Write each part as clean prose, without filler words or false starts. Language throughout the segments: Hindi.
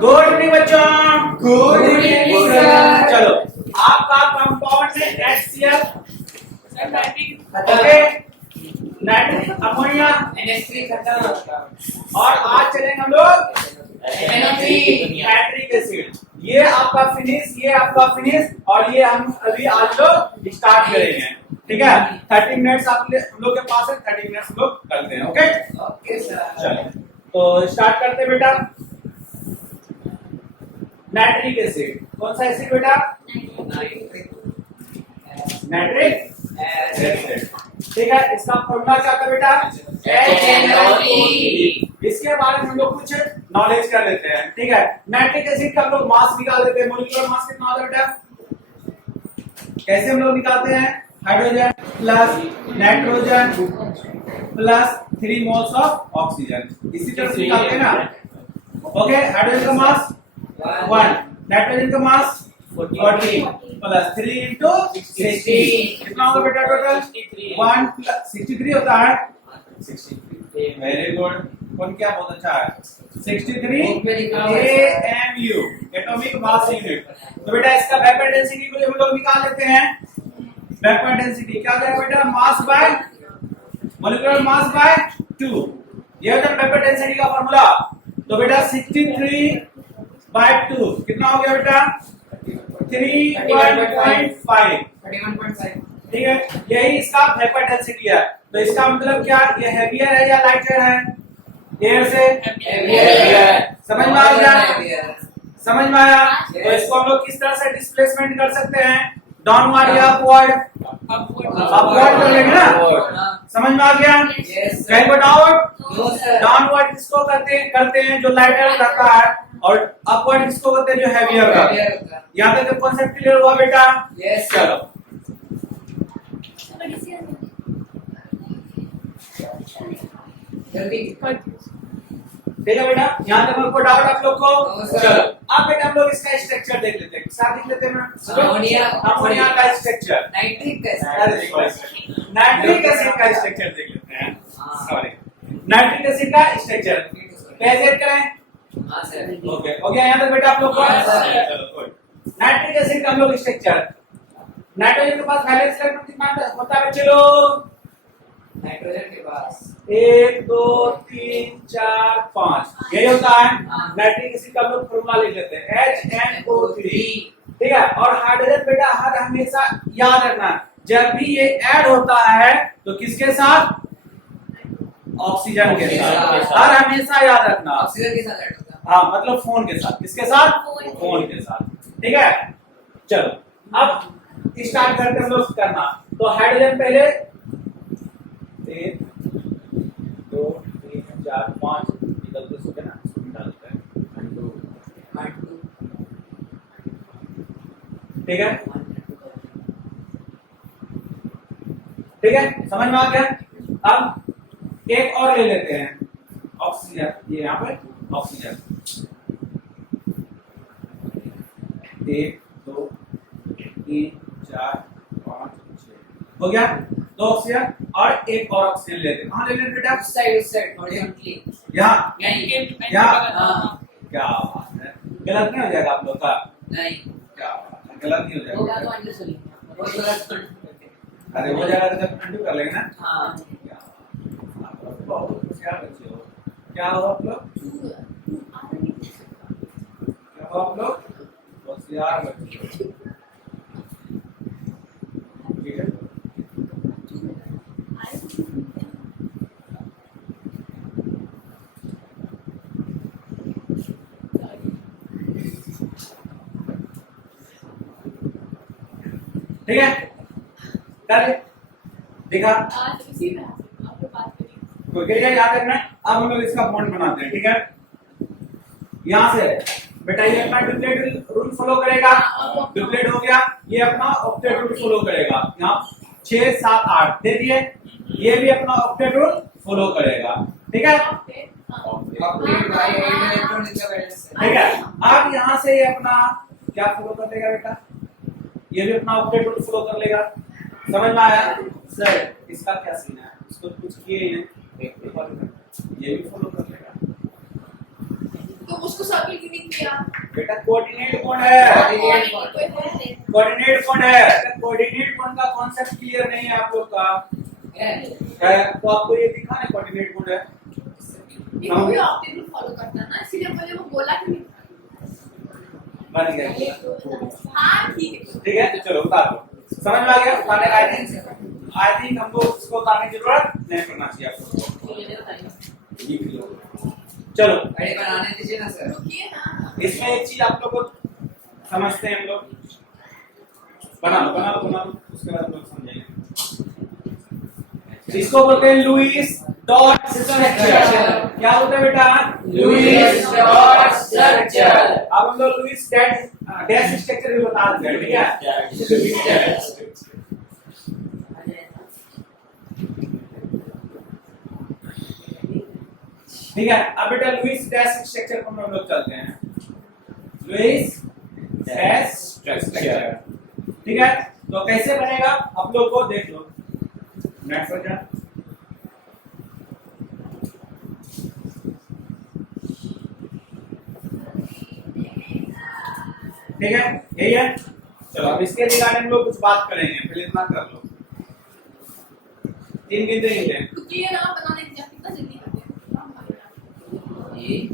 गुड इवनिंग बच्चों। Good evening sir. चलो आपका कंपाउंड है HCl, okay, nitric ammonia NH3 खत्म हो गया। और आज चलेंगे हम लोग NO3 नाइट्रिक एसिड। ये आपका फिनिश, ये आपका फिनिश और ये हम अभी आज लोग स्टार्ट करेंगे। ठीक है, 30 मिनट्स हम लोग के पास है, 30 मिनट्स हम लोग करते हैं। Okay okay sir. चलो तो स्टार्ट करते हैं बेटा। नाइट्रिक एसिड कौन सा एसिड बेटा? Nitric acid. ठीक है, इसका फॉर्मूला क्या था बेटा? NO3। इसके बारे में हम लोग कुछ नॉलेज कर लेते हैं। ठीक है, नाइट्रिक एसिड का हम लोग मास निकाल लेते हैं। मोलिकुलर मास कितना होता है बेटा? कैसे हम लोग निकालते हैं? Hydrogen plus nitrogen plus 3 moles of oxygen, इसी तरह से निकालते हैं ना। ओके, हाइड्रोजन का मास 1, नाइट्रोजन का मास 40 प्लस 3 into 60 कितना होगा बेटा टोटल? 1 प्लस 63 होता है। 63 वेरी गुड। कौन क्या बहुत अच्छा है? 63 AMU एटॉमिक मास यूनिट। तो बेटा इसका वेपर डेंसिटी को हम लोग निकाल लेते हैं। वेपर डेंसिटी क्या है बेटा? Mass by molecular mass by 2। ये होता है वेपर डेंसिटी का फार्मूला। तो बेटा 63 बाय 2 कितना हो गया बेटा? 31.5। 31.5। ठीक है, यही इसका वेपर डेंसिटी है। तो इसका मतलब क्या? ये हेवियर है या लाइटर है? एयर से हेवियर। समझ में आ गया? समझ में आया? तो इसको हम लोग किस तरह से डिस्प्लेसमेंट कर सकते हैं? डाउनवर्ड या अपवर्ड? अपवर्ड कर लेंगे ना। समझ में आ गया? यस कहीं को डाउनवर्ड? No sir. डाउनवर्ड किसको करते हैं जो लाइटर रहता है, और अपवर्ड किसको करते हैं जो हेवियर का। यहाँ तक कॉन्सेप्ट क्लियर हुआ बेटा? यस चलो जल्दी। ठीक है बेटा, यहाँ तक हमको डाउट आप लोग को? No sir. चलो अब बेटा हम लोग इसका स्ट्रक्चर देख लेते हैं। क्या देख लेते हैं? अमोनिया का स्ट्रक्चर। नाइट्रिक नाइट्रिक एसिड का स्ट्रक्चर देख लेते हैं। सॉरी, नाइट्रिक एसिड का स्ट्रक्चर कैसे करें? हां सर। ओके हो गया यहाँ तक बेटा आप लोग को? हाँ, सर। चलो गुड। नाइट्रिक एसिड का हम लोग स्ट्रक्चर, नाइट्रोजन के पास वैलेंस इलेक्ट्रॉन कितना होता है बच्चों? नाइट्रोजन के पास 1 2 3 4 5 यही होता है। नाइट्रिक एसिड का हम लोग फॉर्मूला लिख लेते हैं HNO3। ठीक है, और हाइड्रोजन बेटा हर हमेशा याद रखना, जब भी ये ऐड होता है तो किसके साथ? ऑक्सीजन के साथ। हर हमेशा याद रखना। ऑक्सीजन के साथ ऐड होता है। हाँ मतलब फोन के साथ। किसके साथ? फोन के साथ। ठीक है, चलो अब स्टार्ट करते हम लोग करना। तो हाइड्रोजन पहले 1 2 3 4 5 निकलते सुबह ना, इसको मिटा देते हैं। ठीक है, ठीक है, समझ में आ गया? अब एक और ले लेते हैं ऑक्सीजन। ये यहाँ पे ऑक्सीजन 1 2 3 4 5 6 हो गया। 2 ऑक्सीजन और एक और ऑक्सीजन लेते हैं। कहाँ ले लेते बेटा? उस साइड हॉरिजॉन्टली। यहाँ यहाँ हाँ। क्या बात है, गलत नहीं हो जाएगा आप लोग का? नहीं क्या बात है, गलत नहीं हो जाएगा? तो अंदर चलिए। वो गलत अरे हो जाएगा तो जब उल्टू कर लेंगे ना। हां। क्या आप लोग बहुत होशियार बच्चे हो। क्या हो आप लोग? क्या हो आप लोग? होशियार बच्चे हो। ठीक है, ठीक है, कर ले देखा तो क्या याद रखना है। अब हम लोग इसका बॉन्ड बनाते हैं। ठीक है, यहाँ से बेटा ये अपना डुप्लेट रूल फॉलो करेगा। डुप्लेट हो गया, ये अपना ऑक्टेट रूल फॉलो करेगा। यहाँ 6 7 8 दे दिए, ये भी अपना ऑक्टेट रूल फॉलो करेगा। ठीक है, अपडेट बाय इलेक्ट्रॉनिक का बैलेंस है। ठीक है, अब यहाँ से ये अपना क्या फॉलो कर लेगा बेटा? ये भी अपना ऑक्टेट रूल फॉलो कर लेगा। समझ में आया? सर इसका क्या सीन है? इसको कुछ किए ही नहीं, ये भी फॉलो कर लेगा। तो उसको सर्किल की किया बेटा कोऑर्डिनेट बॉन्ड है, कोऑर्डिनेट बॉन्ड। कोऑर्डिनेट बॉन्ड है। कोऑर्डिनेट बॉन्ड का कॉन्सेप्ट क्लियर नहीं है आप लोग का है। तो आपको ये दिखाना कोऑर्डिनेट बॉन्ड है। ये कोई ऑप्टिमल फॉलो करता है ना, इसीलिए मुझे वो बोला कि नहीं। बन गया। हाँ ठीक है। ठीक है, तो चलो बता दो, समझ में आ गया? उतारने आई थिंक हमको उसको उतारने की जरूरत नहीं पड़ना चाहिए आपको। लिख लो। चलो अरे बनाने दीजिए ना सर। रुकिए ना। इसमें एक चीज आप लोग को समझते हैं हम लोग। बना लो, उसके बाद हम लोग समझेंगे। इसको बोलते हैं लुईस डॉट स्ट्रक्चर। क्या बोलते हैं बेटा? Lewis dot structure. अब हम लोग लुईस डैश स्ट्रक्चर भी बता देंगे, ठीक है? ठीक है, अब बेटा लुईस डैश स्ट्रक्चर को हम लोग चलते हैं। लुईस डैश स्ट्रक्चर, ठीक है? तो कैसे बनेगा आप लोग को देख लो। नेक्स्ट पर जा। ठीक है, यही है। चलो अब इसके रिगार्डिंग हम लोग कुछ बात करेंगे, पहले इतना कर लो। 3 गिनते हैं। रुकिए ना, बनाने की कितना जल्दी करते हैं। तीन।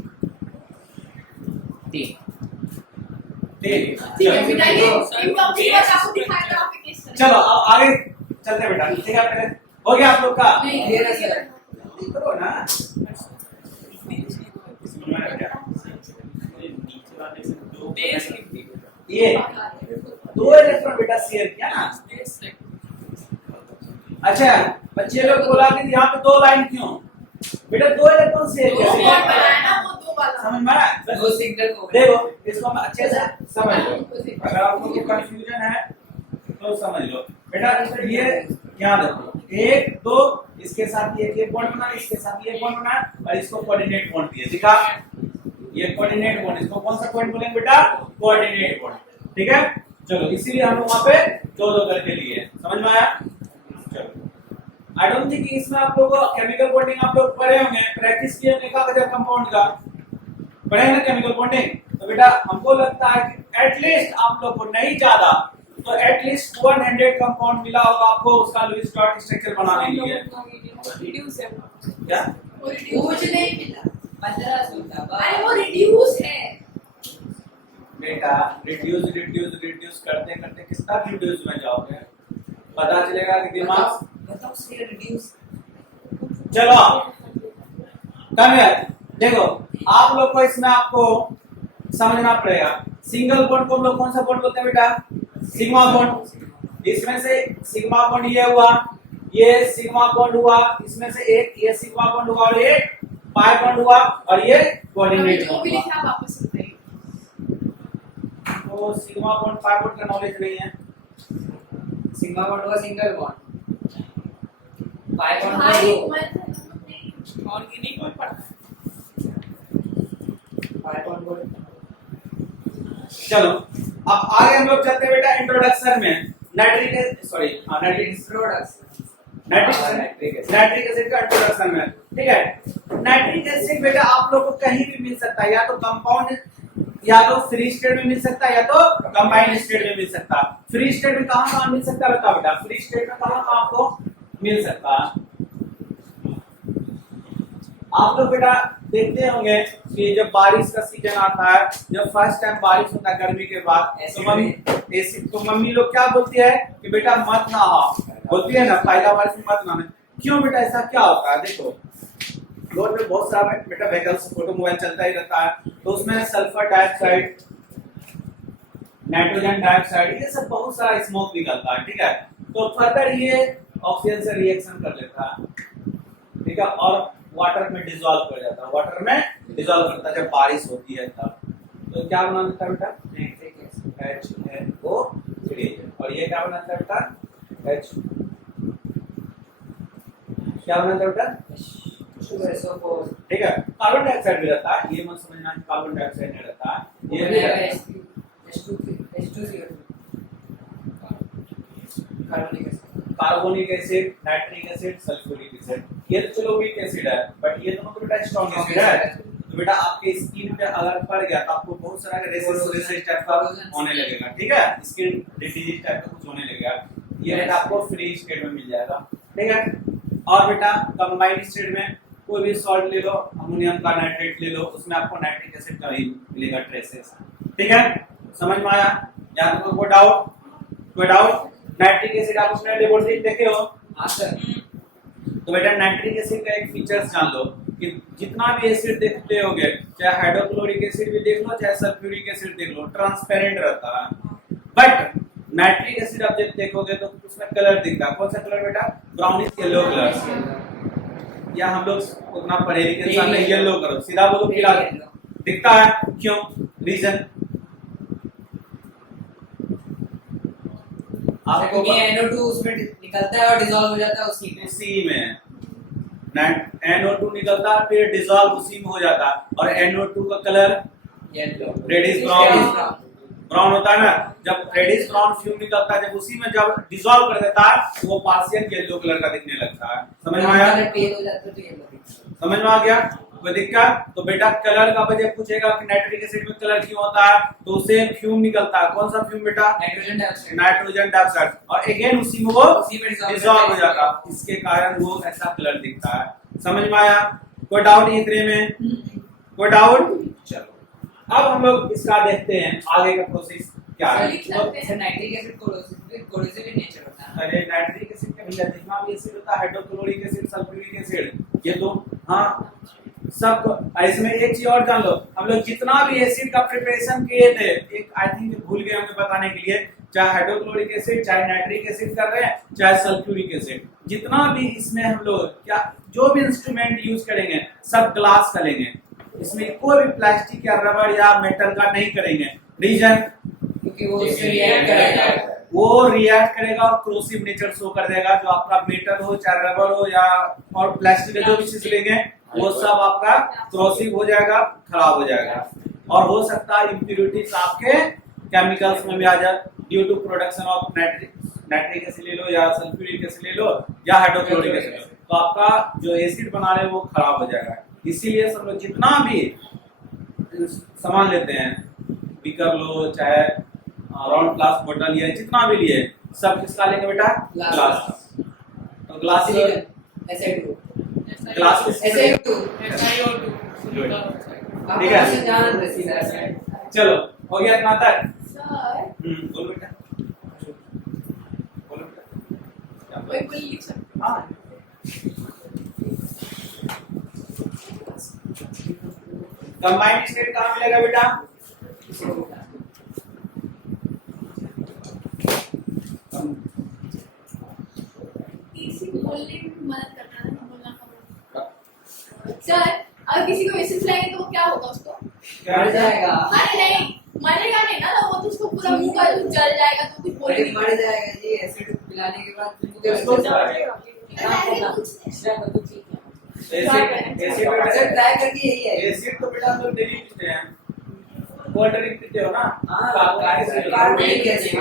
ठीक है, बिठाइए। इनको अपनी बात आपको दिखाएगा, आप केस करेंगे। चलो अब आगे चलते हैं बेटा। ठीक है, पहले हो गया आप लोग का? नहीं, ये रहा सर। करो ना। ये 2 इलेक्ट्रॉन बेटा शेयर किया ना। अच्छा, बच्चे लोग बोला कि यहाँ पे 2 लाइन क्यों? बेटा 2 इलेक्ट्रॉन शेयर दो किया। बार बनाया ना, वो 2 वाला। समझ में आया? दो सिग्नल को देखो इसको हम अच्छे से समझ लो। अगर आपको कोई कंफ्यूजन है तो समझ लो बेटा। ये यहाँ देखो 1 2 इसके साथ ये बॉन्ड बना, इसके साथ ये बॉन्ड बना और इसको कोऑर्डिनेट बॉन्ड दिया। दिखा? ये कोऑर्डिनेट बॉन्ड, इसको कौन सा बॉन्ड बोलेंगे बेटा? Coordinate bond. ठीक है, चलो इसीलिए हम वहां पे 2 करके लिए। समझ में आया? चलो आई डोंट थिंक इसमें आप लोग केमिकल बॉन्डिंग आप लोग पढ़े होंगे, प्रैक्टिस किए होंगे का कंपाउंड का पढ़े हैं ना केमिकल बॉन्डिंग। तो बेटा हमको लगता है कि एटलीस्ट आप लोग को नहीं ज्यादा तो एटलीस्ट 100 कंपाउंड मिला होगा आपको उसका लुईस डॉट स्ट्रक्चर बनाने के लिए। क्या वो रिड्यूस नहीं मिला। 15 अरे वो रिड्यूस है बेटा। रिड्यूस करते करते कितना रिड्यूस में जाओगे, पता चलेगा कि दिमाग। बताओ सर रिड्यूस। चलो कम है। देखो आप लोग को इसमें आपको समझना पड़ेगा। सिंगल बॉन्ड को हम लोग कौन सा बॉन्ड बोलते हैं बेटा? Sigma bond. इसमें से सिग्मा बॉन्ड ये हुआ, ये सिग्मा बॉन्ड हुआ, इसमें से एक ये सिग्मा बॉन्ड हुआ और ये पाई बॉन्ड हुआ और ये कोऑर्डिनेट जो भी बॉन्ड लिखा वापस बताइए। हुआ। तो सिग्मा बॉन्ड पाई बॉन्ड का नॉलेज नहीं है। सिग्मा बॉन्ड हुआ सिंगल बॉन्ड। पाई बॉन्ड हुआ भाई दो। मैं ऑर्गेनिक में पढ़ा। पाई बॉन्ड हुआ। चलो अब आगे हम लोग चलते हैं बेटा इंट्रोडक्शन में। Nitric products. नाइट्रिक एसिड का इंट्रोडक्शन में। ठीक है, नाइट्रिक एसिड बेटा आप लोग को कहीं भी मिल सकता है, या तो कंपाउंड या तो फ्री स्टेट में मिल सकता है या तो कंबाइंड स्टेट में मिल सकता है। फ्री स्टेट में कहां मिल सकता है बताओ बेटा? फ्री स्टेट में कहां आपको मिल सकता है? आप लोग बेटा देखते होंगे कि जब बारिश का सीजन आता है, जब फर्स्ट टाइम बारिश होता है गर्मी के बाद, तो मम्मी लोग क्या बोलती है कि बेटा मत नहाओ, बोलती है ना पहला बारिश में मत नहाना। क्यों बेटा ऐसा क्या होता है? देखो रोड में बहुत सारा बेटा व्हीकल्स ऑटोमोबाइल चलता ही रहता है, तो उसमें सल्फर डाइऑक्साइड, नाइट्रोजन डाइऑक्साइड, ये सब बहुत सारा स्मोक निकलता है। ठीक है, तो फर्दर ये ऑक्सीजन से रिएक्शन कर लेता है। ठीक है, और वाटर में डिसॉल्व कर जाता है। वाटर में डिसॉल्व करता है जब बारिश होती है तब। तो क्या बना देता है बेटा? HNO3। और ये क्या बनाता है बेटा? क्या बनाता है बेटा? SO4। ठीक है, कार्बन डाइऑक्साइड भी रहता है, ये मत समझना कि कार्बन डाइऑक्साइड नहीं रहता है, ये भी रहता है। Carbonic acid, nitric acid, sulphuric acid, ये तो चलो वीक एसिड है, बट ये दोनों तो बेटा स्ट्रॉन्ग एसिड है। बेटा आपके स्किन पे अगर पड़ गया तो आपको बहुत सारा रेसेस टाइप का होने लगेगा, ठीक है, स्किन डिजीज टाइप का कुछ होने लगेगा। ये बेटा आपको फ्री स्टेट में मिल जाएगा, ठीक है। और बेटा कंबाइंड स्टेट में कोई भी सॉल्ट ले लो, अमोनियम का नाइट्रेट ले लो, उसमें आपको नाइट्रिक एसिड का ही मिलेगा ट्रेसेस, ठीक है। समझ में आया? यहाँ पे कोई डाउट? कोई डाउट? नाइट्रिक एसिड आप उसमें लेबोरेटरी देखे हो? हाँ सर। तो बेटा नाइट्रिक एसिड का एक फीचर्स जान लो कि जितना भी एसिड देखते होगे, चाहे हाइड्रोक्लोरिक एसिड भी देख लो, चाहे सल्फ्यूरिक एसिड देख लो, ट्रांसपेरेंट रहता है। बट नाइट्रिक एसिड आप जब देखोगे तो उसमें कलर दिखता है। कौन सा कलर बेटा? Brownish yellow colour. या हम लोग उतना पढ़े लिखे इंसान नहीं, येलो करो, सीधा बोलो पीला दिखता है। क्यों? रीजन आपको NO2 उसमें निकलता है और डिसॉल्व हो जाता है उसी में NO2 निकलता है, फिर डिसॉल्व उसी में हो जाता है। और NO2 का कलर येलो, रेडिश ब्राउन होता है ना। जब रेडिश ब्राउन फ्यूम निकलता है, जब उसी में जब डिसॉल्व कर देता है तो वो पार्शियल येलो कलर का दिखने लगता है। समझ में आया? समझ में आ गया? कोई दिक्कत? तो बेटा कलर का वजह पूछेगा कि नाइट्रिक एसिड में कलर क्यों होता है, तो उसे फ्यूम निकलता है। कौन सा फ्यूम बेटा? Nitrogen dioxide. और अगेन उसी में वो डिसॉल्व हो जाता है, इसके कारण वो ऐसा कलर दिखता है। समझ में आया? कोई डाउट इतने में? कोई डाउट? चलो अब हम लोग इसका देखते हैं आगे का प्रोसेस क्या है। Nitric acid corrosive in nature होता है। अरे नाइट्रिक एसिड का भैया जितना भी एसिड होता है, हाइड्रोक्लोरिक एसिड, सल्फ्यूरिक एसिड, ये तो हाँ सब। इसमें एक चीज और जान लो, हम लोग जितना भी एसिड का प्रिपरेशन किए थे, एक आई थिंक भूल गए हमें बताने के लिए, चाहे हाइड्रोक्लोरिक एसिड, चाहे नाइट्रिक एसिड कर रहे हैं, चाहे सल्फ्यूरिक एसिड, जितना भी इसमें हम लोग क्या जो भी इंस्ट्रूमेंट यूज करेंगे सब ग्लास का लेंगे। इसमें कोई भी प्लास्टिक या रबर या मेटल का नहीं करेंगे। रीजन? क्योंकि वो उससे रिएक्ट करेगा, वो रिएक्ट करेगा और क्रोसिव नेचर शो कर देगा। जो आपका मेटल हो, चाहे रबर हो, या और प्लास्टिक जो भी चीज लेंगे वो सब आपका क्रोसिव हो जाएगा, खराब हो जाएगा। और हो सकता है इम्प्योरिटीज आपके केमिकल्स में भी आ जाए due to production of nitric acid ले लो, या सल्फ्यूरिक एसिड ले लो, या हाइड्रोक्लोरिक एसिड ले लो, तो आपका जो एसिड बना रहे हैं वो खराब हो जाएगा। इसीलिए सब लोग जितना भी सामान लेते हैं, बीकर लो, चाहे राउंड ग्लास बोतल, या जितना भी लिए, सब किसका लेंगे बेटा? ग्लास। तो ग्लास ठीक है, चलो हो गया इतना तक। बोलो बेटा, बोलो बेटा। कोई लिख सकते। हाँ कंबाइंड स्टेट कहाँ मिलेगा बेटा? किसी को बोलने में मदद करना है, बोलना पड़ेगा। सर अगर किसी को एसिड लाएंगे तो वो क्या होगा? उसको मर जाएगा। अरे नहीं, मरेगा नहीं ना, तो वो तो उसको पूरा मुंह का जल जाएगा, तो कुछ बोलेगी। मर जाएगा जी, एसिड पिलाने के बाद तुमको इसको एसिड ट्राई करके यही है। एसिड तो बेटा हम लोग डेली पीते हैं, कोल्ड ड्रिंक पीते हो ना? Carbonic acid.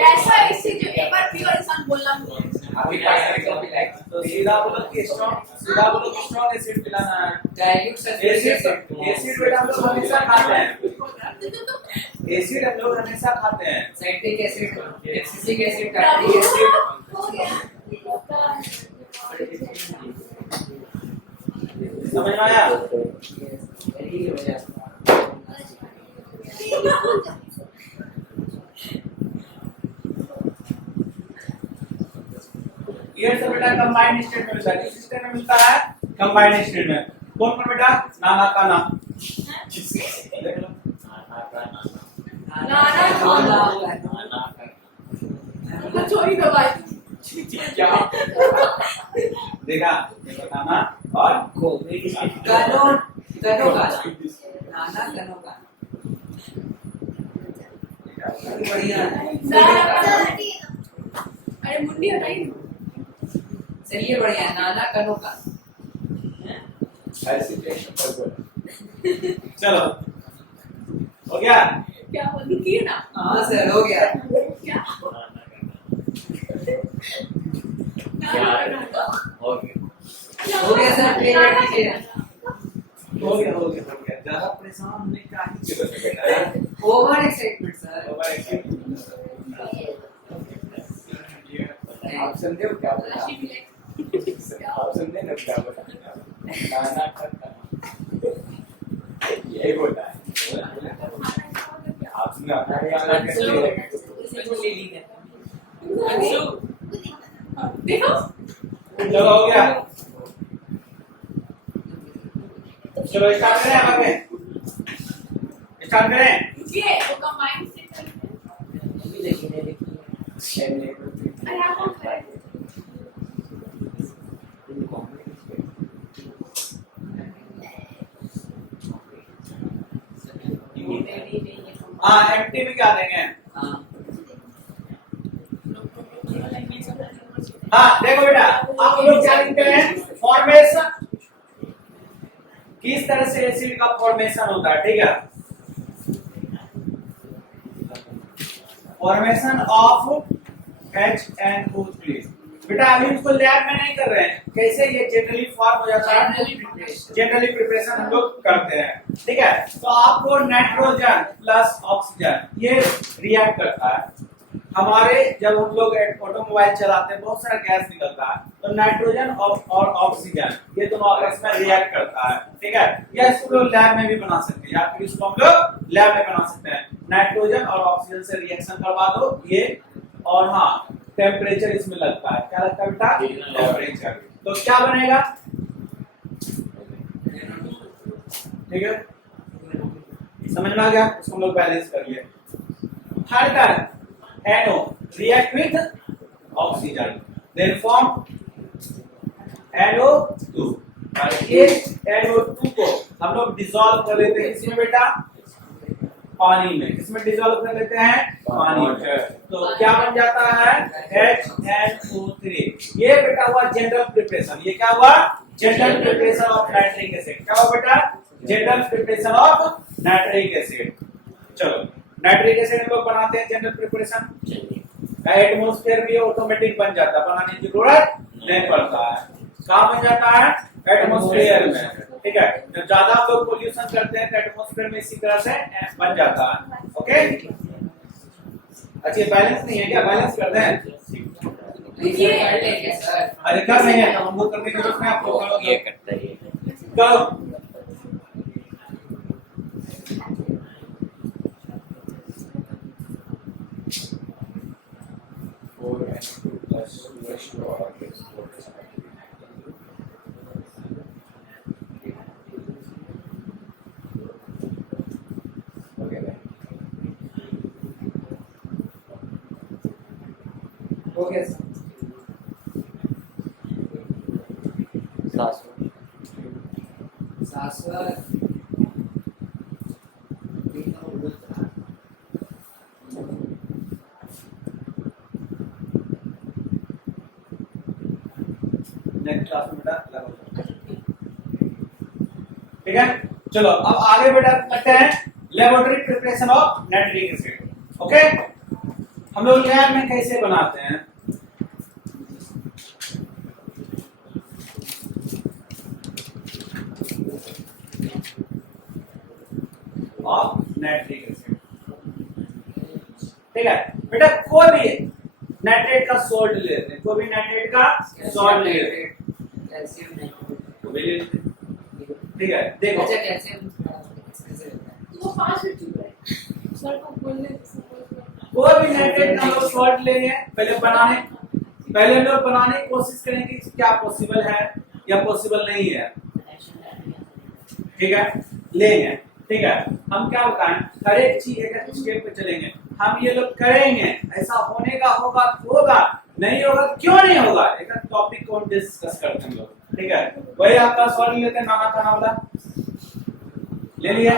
ऐसा एसिड जो एक बार पी और इंसान बोलना भूल जाए। तो सीधा बोलो कि स्ट्रॉन्ग एसिड पिलाना है। एसिड बेटा हम लोग हमेशा खाते हैं, एसिड हम लोग हमेशा खाते हैं। Citric acid, abscisic acid, carbonic acid. हो गया। समझ में आया? ये सब बेटा कंबाइंड स्टेट में मिलता है। किस स्टेट में मिलता है? कंबाइंड स्टेट में। कौन कौन बेटा? नाना का ना देख लो, चोरी का भाई क्या देखा? देखो नाना और कनो का नाना कनो का बढ़िया। अरे मुंडी हटाई। चलिए बढ़िया, नाना कनो का। चलो हो गया? क्या हो रुकिए ना। हाँ सर हो गया। क्या हो गया सर, प्ले कर दीजिए। हो गया ज्यादा परेशान होने का ही जरूरत है बेटा। Over excitement sir. आप समझे हो क्या बोला? आप समझे ना क्या बोला? गाना करता यही बोला है। आप सुना अपना गाना कैसे देखो चलो हो गया, चलो स्टार्ट करें आगे, स्टार्ट करें। ये वो कंबाइंड से करते हैं। अरे आप कौन कर रहे हैं? हाँ एमटी में क्या देंगे? हाँ देखो बेटा, आप लोग क्या लिखते हैं? फॉर्मेशन, किस तरह से एसिड का फॉर्मेशन होता है, ठीक है? Formation of HNO3। बेटा अभी इसको लैब में नहीं कर रहे हैं, कैसे ये जनरली फॉर्म हो जाता है, जनरली प्रिपरेशन हम लोग करते हैं, ठीक है? तो आपको नाइट्रोजन प्लस ऑक्सीजन ये रिएक्ट करता है। हमारे जब हम लोग ऑटोमोबाइल चलाते हैं बहुत सारा गैस निकलता है, तो नाइट्रोजन और ऑक्सीजन ये दोनों आपस में रिएक्ट करता है, ठीक है? या इसको लोग लैब में भी बना सकते हैं, या फिर इसको हम लोग लैब में बना सकते हैं। नाइट्रोजन और ऑक्सीजन से रिएक्शन करवा दो ये, और हाँ टेम्परेचर इसमें लगता है, क्या लगता है बेटा? टेम्परेचर। तो क्या बनेगा, ठीक है? समझ में आ गया? इसको हम लोग बैलेंस कर लिए। थर्ड का NO react with oxygen then form NO2, और ये NO2 को हम लोग डिसॉल्व कर लेते हैं किसमें बेटा? पानी में। किसमें डिसॉल्व कर लेते हैं? पानी में। तो क्या बन जाता है? HNO3। ये बेटा हुआ जनरल प्रिपरेशन। ये क्या हुआ? General preparation of nitric acid. क्या हुआ बेटा? General preparation of nitric acid. चलो नाइट्रिक एसिड हम लोग बनाते हैं जनरल प्रिपरेशन, एटमॉस्फेयर में ऑटोमेटिक बन जाता है, बनाने की जरूरत नहीं पड़ता है। कहाँ बन जाता है? एटमॉस्फेयर में, ठीक है? जब ज्यादा हम लोग पोल्यूशन करते हैं तो एटमॉस्फेयर में इसी तरह से बन जाता है। ओके, अच्छा बैलेंस नहीं है क्या? बैलेंस करते हैं, अरे कर नहीं है तो हम लोग करने की जरूरत नहीं, आपको करो ये करते हैं, करो। हो गया सर। शाश्वत नेक्स्ट क्लास में बेटा लगा, ठीक है? चलो अब आगे बेटा करते हैं laboratory preparation of nitric acid. Okay, हम लोग लैब में कैसे बनाते हैं? ऑफ नाइट्रिक एसिड, ठीक है बेटा? कोई भी नाइट्रेट का सॉल्ट ले लेते हैं, कोई भी नाइट्रेट का सॉल्ट ले लेते हैं, कैल्शियम नहीं, तो भी ले लेते हैं, ठीक है? देखो अच्छा कैल्शियम कैसे होता है? वो 5 मिनट चुप रहे सर को बोलने कोई भी नाइट्रेट का हम लोग सॉल्ट लेंगे, पहले हम लोग बनाने की कोशिश करेंगे कि क्या पॉसिबल है या पॉसिबल नहीं है, ठीक है? लेंगे, ठीक है? हम क्या बताएं, हर एक चीज एक स्टेप पे चलेंगे, हम ये लोग करेंगे, ऐसा होने का होगा तो होगा, नहीं होगा क्यों नहीं होगा, एक टॉपिक को डिस्कस करते हैं हम लोग, ठीक है? वही आपका सॉल्ट लेते हैं, नाना खाना वाला ले लिया,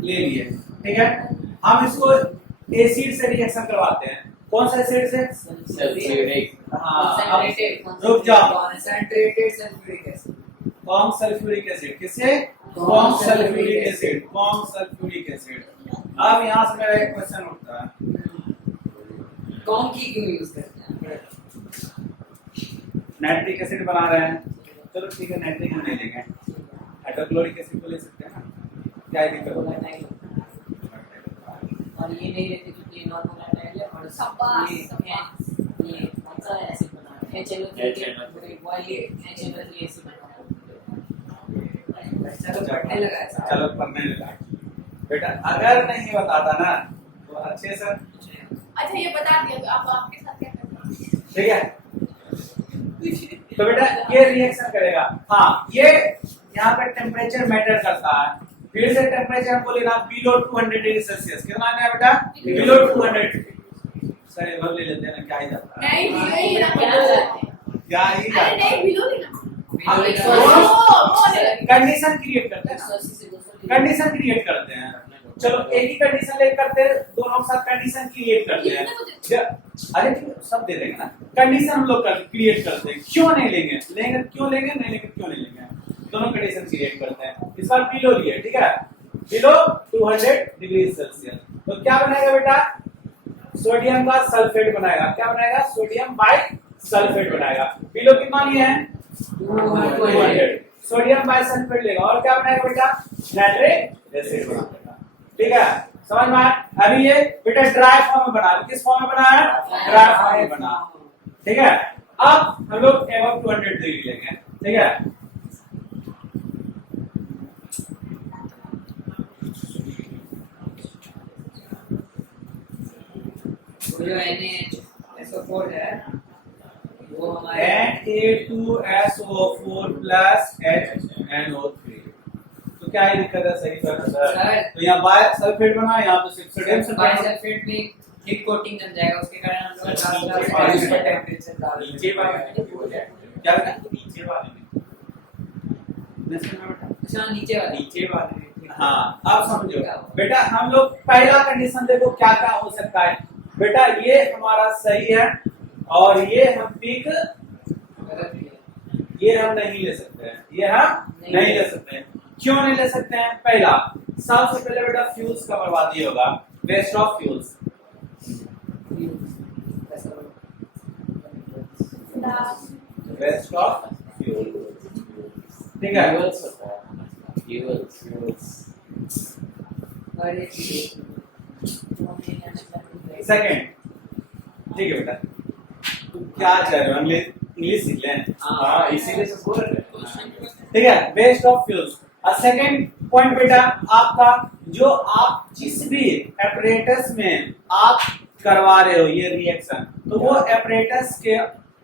ले लिए, ठीक है? हम इसको एसिड से रिएक्शन करवाते हैं, कौन सा एसिड से? सल्फ्यूरिक। हाँ, रुक जाओ, concentrated sulphuric acid. Conc sulphuric acid, किसे? Conc sulphuric acid, conc sulphuric acid. अब यहाँ से मेरा एक क्वेश्चन उठता है, कौन की क्यों यूज करते हैं? नाइट्रिक एसिड बना रहे हैं, चलो ठीक है नाइट्रिक हम नहीं लेंगे, हाइड्रोक्लोरिक एसिड को ले सकते हैं ना, क्या है दिक्कत होता है? और ये नहीं रहते क्योंकि नॉर्मल है और शाबाश, ये कौन सा एसिड बना है HNO3 वाली HNO3 एसिड बना है। चलो पढ़ने लगा है। चलो पढ़ने लगा बेटा, अगर नहीं बताता ना तो अच्छे से, अच्छा ये बता दिया तो आप आपके साथ क्या करते हैं? ठीक है तो बेटा ये रिएक्शन करेगा। हाँ ये यहाँ पे टेम्परेचर मैटर करता है, फिर से टेम्परेचर हमको लेना बिलो 200 डिग्री सेल्सियस, कितना आना है बेटा? बिलो 200। सर इधर ले लेते हैं ना, क्या ही जाता है, नहीं बिलो ही लेना क्या पड़ता है। जाते हैं? क्या ही अरे नहीं जाता बिलो लेना, है, कंडीशन क्रिएट करते हैं, 180 से 200 कंडीशन क्रिएट करते हैं। चलो एक ही कंडीशन लेकर करते हैं, दोनों के साथ कंडीशन क्रिएट करते हैं। अरे सब दे देंगे ना, कंडीशन हम लोग क्रिएट करते हैं, क्यों नहीं लेंगे, लेंगे क्यों लेंगे, नहीं लेंगे क्यों नहीं लेंगे, दोनों कंडीशन क्रिएट करते हैं। इस बार बिलो लिए, ठीक है, बिलो 200 डिग्री सेल्सियस, तो क्या बनाएगा बेटा? सोडियम का सल्फेट बनाएगा, क्या बनाएगा? सोडियम बाई सल्फेट बनाएगा। बिलो कितना लिए हैं? 200। सोडियम बाई सल्फेट लेगा और क्या बनाएगा बेटा? नाइट्रिक एसिड बनाएगा, ठीक है, समझ में आया? अभी ये बेटा ड्राई फॉर्म में बना, किस फॉर्म में बना है? ड्राई फॉर्म में बना, ठीक है। अब हम लोग एबव 200 डिग्री लेंगे, ठीक है, जो NaHSO4 है वो हमारे Na2SO4 प्लस HNO3, तो क्या ही दिक्कत है? सही करना सर, तो यहाँ बाय सल्फेट बना, यहाँ तो सिर्फ सोडियम बाइसल्फेट में थिक कोटिंग बन जाएगा, उसके कारण हम लोग टेम्परेचर डाल नीचे वाले में हो जाएगा, क्या बेटा? नीचे वाले में, अच्छा नीचे वाले हाँ अब समझो बेटा, हम लोग पहला कंडीशन देखो क्या क्या हो सकता है बेटा, ये हमारा सही है और ये हम पीक, ये हम नहीं ले सकते हैं, ये हम नहीं ले सकते हैं। क्यों नहीं ले सकते हैं? पहला सबसे पहले बेटा फ्यूल्स का बर्बादी होगा, waste of fuels, waste of fuel, ठीक है। सेकंड, ठीक है बेटा, तुम क्या चाह रहे हो? इंग्लिश सीख लें, हाँ इसीलिए तो बोल रहे हैं। ठीक है, वेस्ट ऑफ फ्यूल्स। और सेकंड पॉइंट बेटा आपका, जो आप जिस भी एपरेटस में आप करवा रहे हो ये रिएक्शन, तो वो एपरेटस के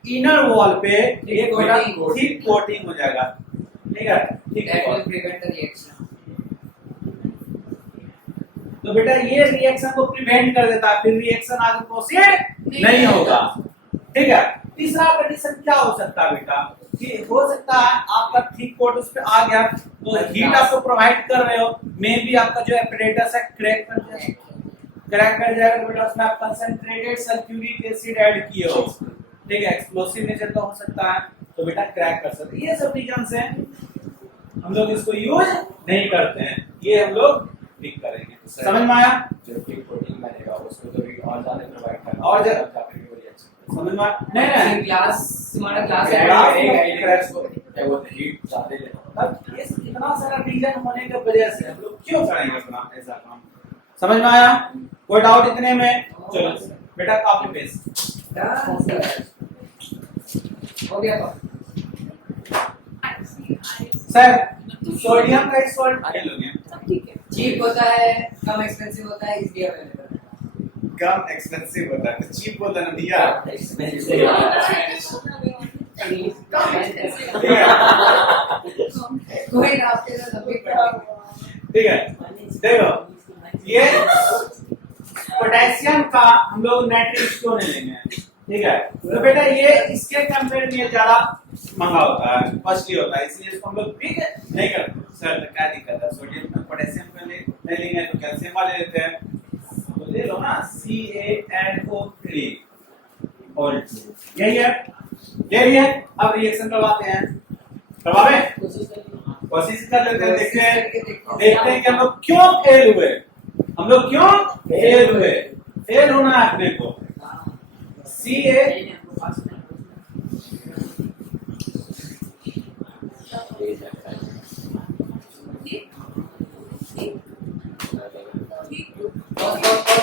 इनर वॉल पे एक बेटा थिक कोटिंग हो जाएगा, ठीक है, ठीक है। तो बेटा ये रिएक्शन को प्रिवेंट कर देता है, फिर रिएक्शन आगे प्रोसीड नहीं होगा, ठीक है। तीसरा कंडीशन क्या हो सकता है बेटा, कि हो सकता है आपका थिक कोट उस पे आ गया, तो हीट आपको प्रोवाइड कर रहे हो, मे बी आपका जो एपरेटस है क्रैक कर जाएगा, तो बेटा उसमें आप कंसंट्रेटेड सल्फ्यूरिक एसिड ऐड किए हो, ठीक है, एक्सप्लोसिव नेचर का हो सकता है, तो बेटा क्रैक कर सकते हैं। ये सब रीजंस हैं, हम लोग इसको यूज नहीं करते हैं, ये हम लोग पिक करेंगे। समझ में आया? जो कि प्रोटीन बनेगा उसको तो भी और ज्यादा प्रोवाइड करना और जाकर के वो रिएक्शन समझ में नहीं क्लास हमारा क्लास है वो हीट ज्यादा लेता अब ये इतना सारा रीजन होने की वजह से हम लोग क्यों करेंगे अपना ऐसा काम? समझ में आया? कोई डाउट इतने में? चलो बेटा कॉपी पेस्ट हो गया। सर सोडियम का सॉल्ट ले लोगे, सब ठीक है। चीप होता है, कम एक्सपेंसिव होता है, इसलिए अवेलेबल है। कम एक्सपेंसिव होता है, चीप होता है ना दिया, कोई ना आपके साथ अभी ठीक है। देखो ये पोटेशियम का हम लोग नाइट्रेट क्यों नहीं लेंगे, ठीक है, तो बेटा ये इसके कंपेयर में ज्यादा महंगा होता है, कॉस्टली होता है, इसलिए इसको हम लोग पिक नहीं करते। सर तो क्या दिक्कत है, सोडियम में पोटेशियम का नहीं लेंगे तो कैल्शियम वाले लेते हैं, तो ले लो ना CaNO3 और यही है। अब रिएक्शन करवाते हैं, करवावे कोशिश कर लेते हैं, देखते हैं कि हम लोग क्यों फेल हुए, फेल होना है अपने को। तेज लगता है। ठीक ठीक ठीक पॉज पॉज